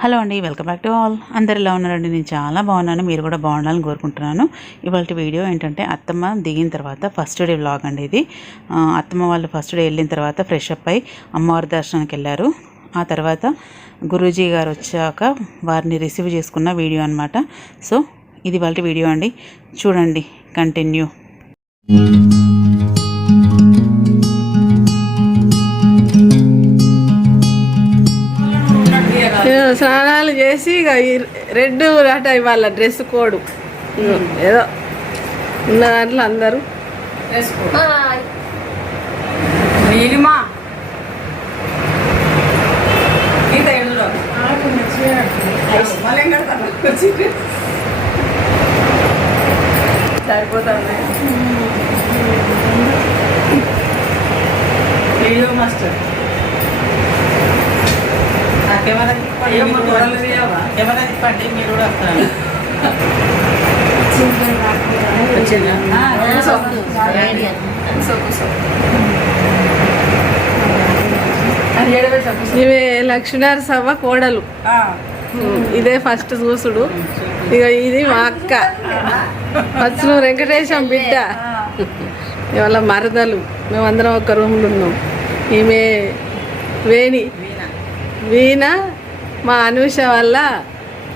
Hello అండి welcome back to all. అందరు ఎలా ఉన్నారండి? నేను చాలా బాగున్నాను. మీరు కూడా బాగుండాలని కోరుకుంటున్నాను. ఇవాళ వీడియో ఏంటంటే అత్తమ్మ దిగిన తర్వాత ఫస్ట్ డే వ్లాగ్ అండి ఇది. అత్తమ్మ వాళ్ళు ఫస్ట్ డే వెళ్ళిన తర్వాత ఫ్రెష్ అప్ అయి అమ్మవారి దర్శనానికి వెళ్ళారు. ఆ తర్వాత గురూజీ గారు వచ్చాక వారిని రిసీవ్ చేసుకున్న వీడియో అనమాట సో ఇది వాళ్ళ వీడియో అండి. చూడండి కంటిన్యూ. స్నానాలు చేసి ఇక ఈ రెడ్ అట ఇవాళ డ్రెస్ కోడ్. ఏదో ఉన్న దాంట్లో అందరూ. నీలిమా. Video master. కెమెరా తిప్పండి కెమెరా తిప్పండి మీరు కూడా వస్తారు. ఇవే లక్ష్మీనారాయణ సభ కోడలు. ఇదే ఫస్ట్ చూసుడు. ఇక ఇది మా అక్క. పచ్చును వెంకటేశం బిడ్డ. ఇవాళ మరదలు. మేమందరం ఒక రూమ్లో ఉన్నాం. ఈమె వేణి. వీణ మా అనూష వల్ల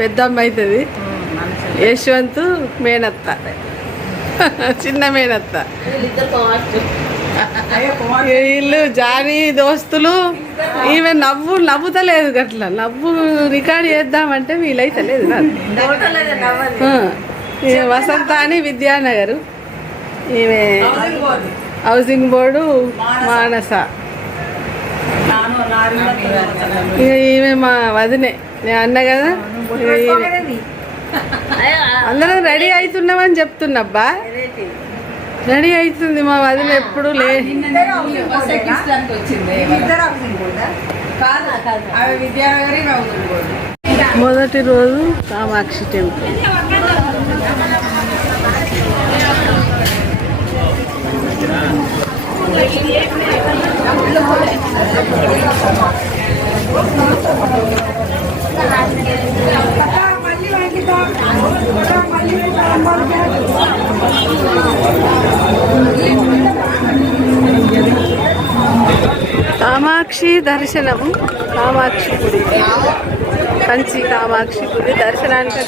పెద్దమ్మ అవుతుంది యశ్వంత్ మేనత్త. చిన్న మేనత్త. వీళ్ళు జానీ దోస్తులు ఈమె నవ్వు నవ్వుతలేదు గట్ల. నవ్వు రికార్డ్ చేద్దామంటే వీలైతే లేదు నాకు. ఆ, ఈమె వసంత అని విద్యానగర్. ఈమె హౌసింగ్ బోర్డు మానస. ఈమె మా వదినే. నేను అన్న కదా? అందరం రెడీ అవుతున్నామని చెప్తున్నబ్బా. రెడీ అవుతుంది మా వదిన ఎప్పుడు మొదటి రోజు కామాక్షి టెంపుల్. కామాక్షి దర్శనము. కామాక్షి గుడి. కంచి కామాక్షి గుడి దర్శనానికి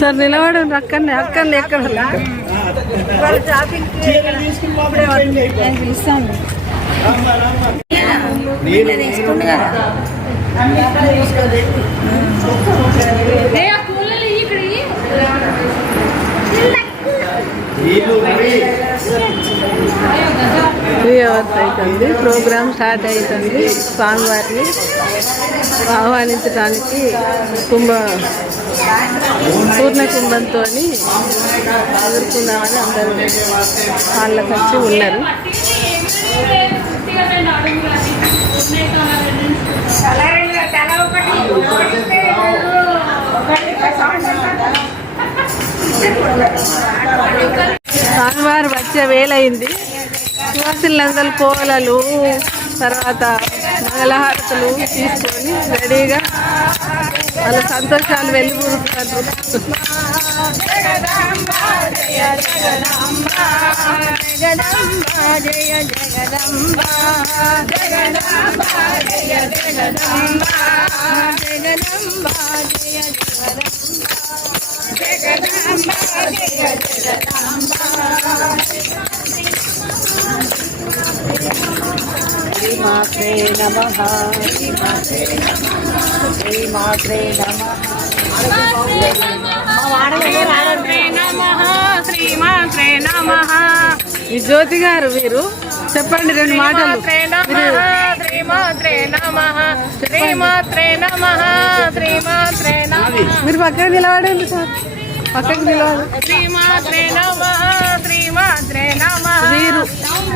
ఒకసారి నిలబడి అక్కడనే అక్కడనే ఎక్కడ? త్రీ అవర్స్ అవుతుంది ప్రోగ్రామ్ స్టార్ట్ అవుతుంది స్వామివారిని ఆహ్వానించడానికి కుంభ పూర్ణ కుంభంతో ఎదుర్కొన్నామని అందరూ వాళ్ళకి వచ్చి ఉన్నారు. స్వామివారు వచ్చే వేలైంది సువాసిలందరూ కోలలు తర్వాత మంగళహారతులు తీసుకొని రెడీగా వాళ్ళ సంతోషాలు వెళ్ళిపోతున్నారు శ్రీమాత్రే జయ శ్రీమాత్రే నమ. శ్రీమాత్రే నమ. శ్రీమాత్రే నమ. ఈ జ్యోతి గారు మీరు చెప్పండి రెండు మాటలు. నమః. నమః. నమః. నమః. మీరు పక్కన నిలబడండి సార్. పక్కకు వీరు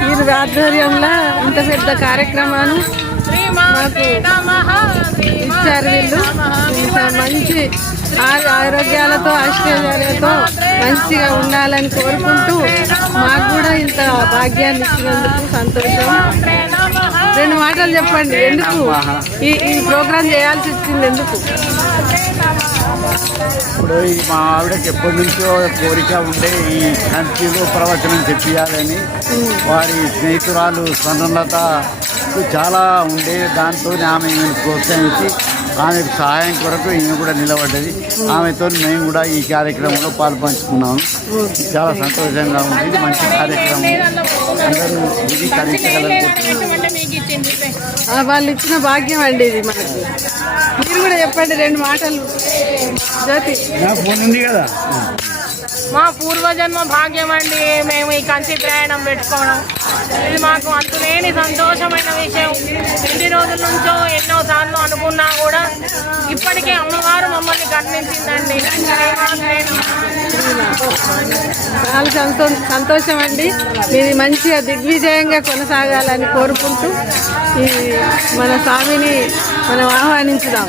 వీరు ఆధ్వర్యంలో ఇంత పెద్ద నమః ఇచ్చారు వీళ్ళు. ఇంత మంచి ఆరోగ్యాలతో ఐశ్వర్యాలతో మంచిగా ఉండాలని కోరుకుంటూ మాకు కూడా ఇంత భాగ్యాన్ని ఇచ్చినందుకు సంతోషం. రెండు మాటలు చెప్పండి. ఎందుకు? ఈ ఈ ప్రోగ్రాం చేయాల్సి వచ్చింది ఎందుకు? ఇప్పుడు ఈ మా ఆవిడకి ఎప్పటి నుంచో కోరిక ఉండే ఈ కంటిలో ప్రవచనం చెప్పియాలని వారి స్నేహితురాలు స్వర్ణలత చాలా ఉండే దాంతో ఆమె ప్రోత్సహించి ఆమెకు సహాయం కొరకు ఈమె కూడా నిలబడ్డది. ఆమెతో మేము కూడా ఈ కార్యక్రమంలో పాల్పంచుకున్నాము. చాలా సంతోషంగా ఉంది. ఇది మంచి కార్యక్రమం. అందరూ ఇది వాళ్ళు ఇచ్చిన భాగ్యం అండి ఇది మనకి మీరు కూడా చెప్పండి రెండు మాటలు. జ్యోతి. నా ఫోన్ ఉంది కదా? మా పూర్వజన్మ భాగ్యం అండి. మేము ఈ కంచి ప్రయాణం పెట్టుకోవడం. ఇది మాకు అంతులేని సంతోషమైన విషయం. ఎన్ని రోజుల నుంచో ఎన్నో సార్లు అనుకున్నా కూడా ఇప్పటికే అమ్మవారు మమ్మల్ని కరుణించిందండి చాలా సంతో సంతోషం అండి ఇది మంచిగా దిగ్విజయంగా కొనసాగాలని కోరుకుంటూ ఈ మన స్వామిని మనం ఆహ్వానించుదాం.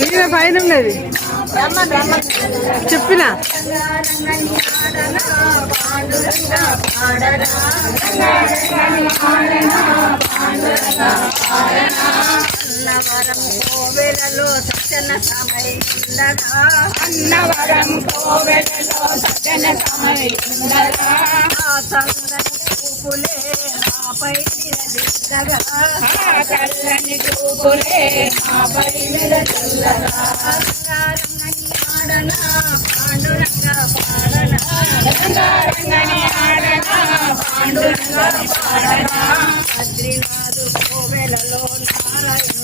మీరే పైన ఉన్నది. చెప్పిన? అన్నవరం కోవెలలో సజ్జన సమయుండగా అన్నవరం కోవెలలో సజ్జన సమయుండగా సంగూపులే మాపై నిలదీగగా కల్లని చూపులే మాపై నిలదీగగా పాండురంగ పాడనా. రంగారంగని ఆడనా పాండురంగ పాడనా. అద్రినాథు కోవెలలో నారాయణ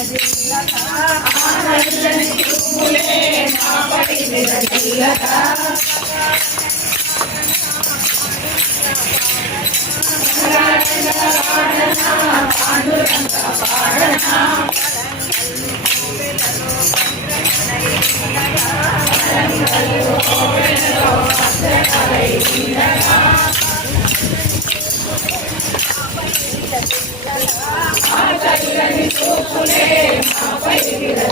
ఆనంద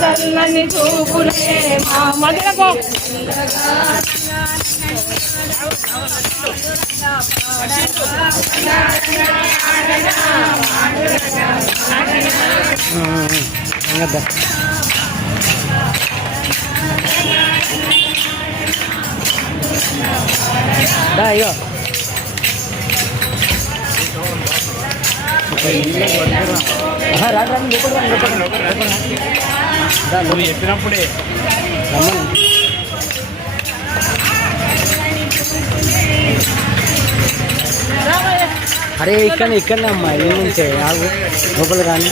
చల్లని చూపులే మా మధురకు చెప్పినప్పుడే. అరే ఇక్కడ ఇక్కడనే అమ్మా ఈ నుంచే ఆగు. లోపల కానీ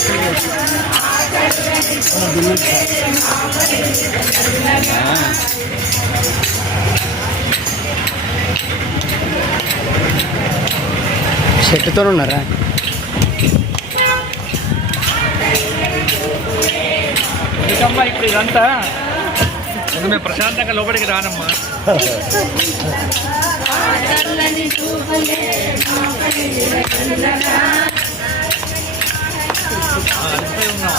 చెట్టుతో ఉన్నారా? అమ్మా ఇప్పుడు ఇదంతా ముందు మేము ప్రశాంతంగా లోపలికి రానమ్మా అంతే ఉన్నాం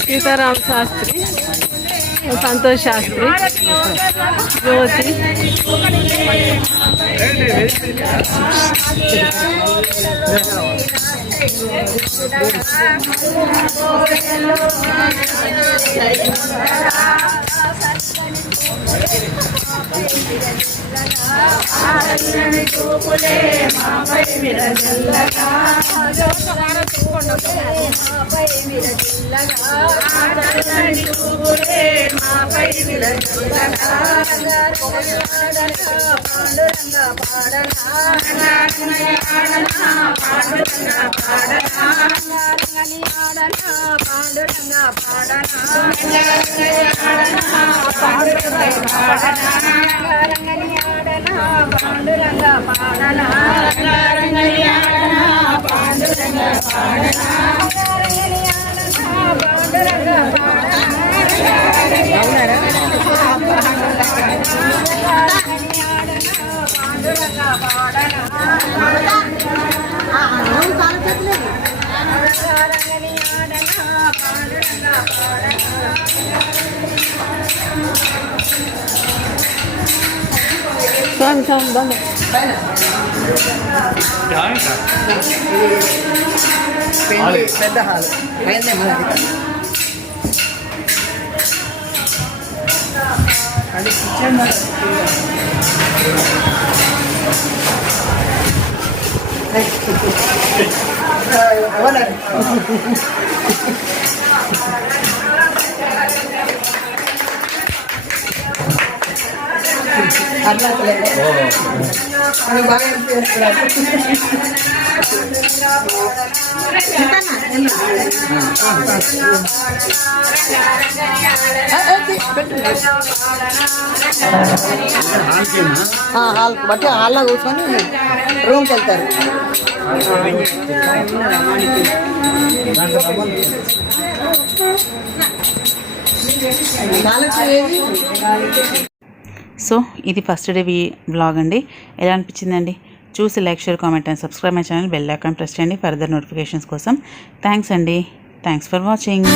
సీతారాం శాస్త్రి సంతోష్ శాస్త్రి జ్యోతి. చూపులే మాపై విరజల్లగా మాపై విరజల్లగా చూపులే మాపై పాడనా Sam, sam, అట్లా బాగా చేస్తున్నారు హాల్ బట్టి హాల్లో కూర్చొని రూమ్కి వెళ్తారు సో ఇది ఫస్ట్ డే బ్లాగ్ అండి. ఎలా అనిపించిందండి? చూసి like share comment and subscribe my channel bell icon press చేయండి. ఫర్దర్ నోటిఫికేషన్స్ కోసం. థ్యాంక్స్ అండి. Thanks for watching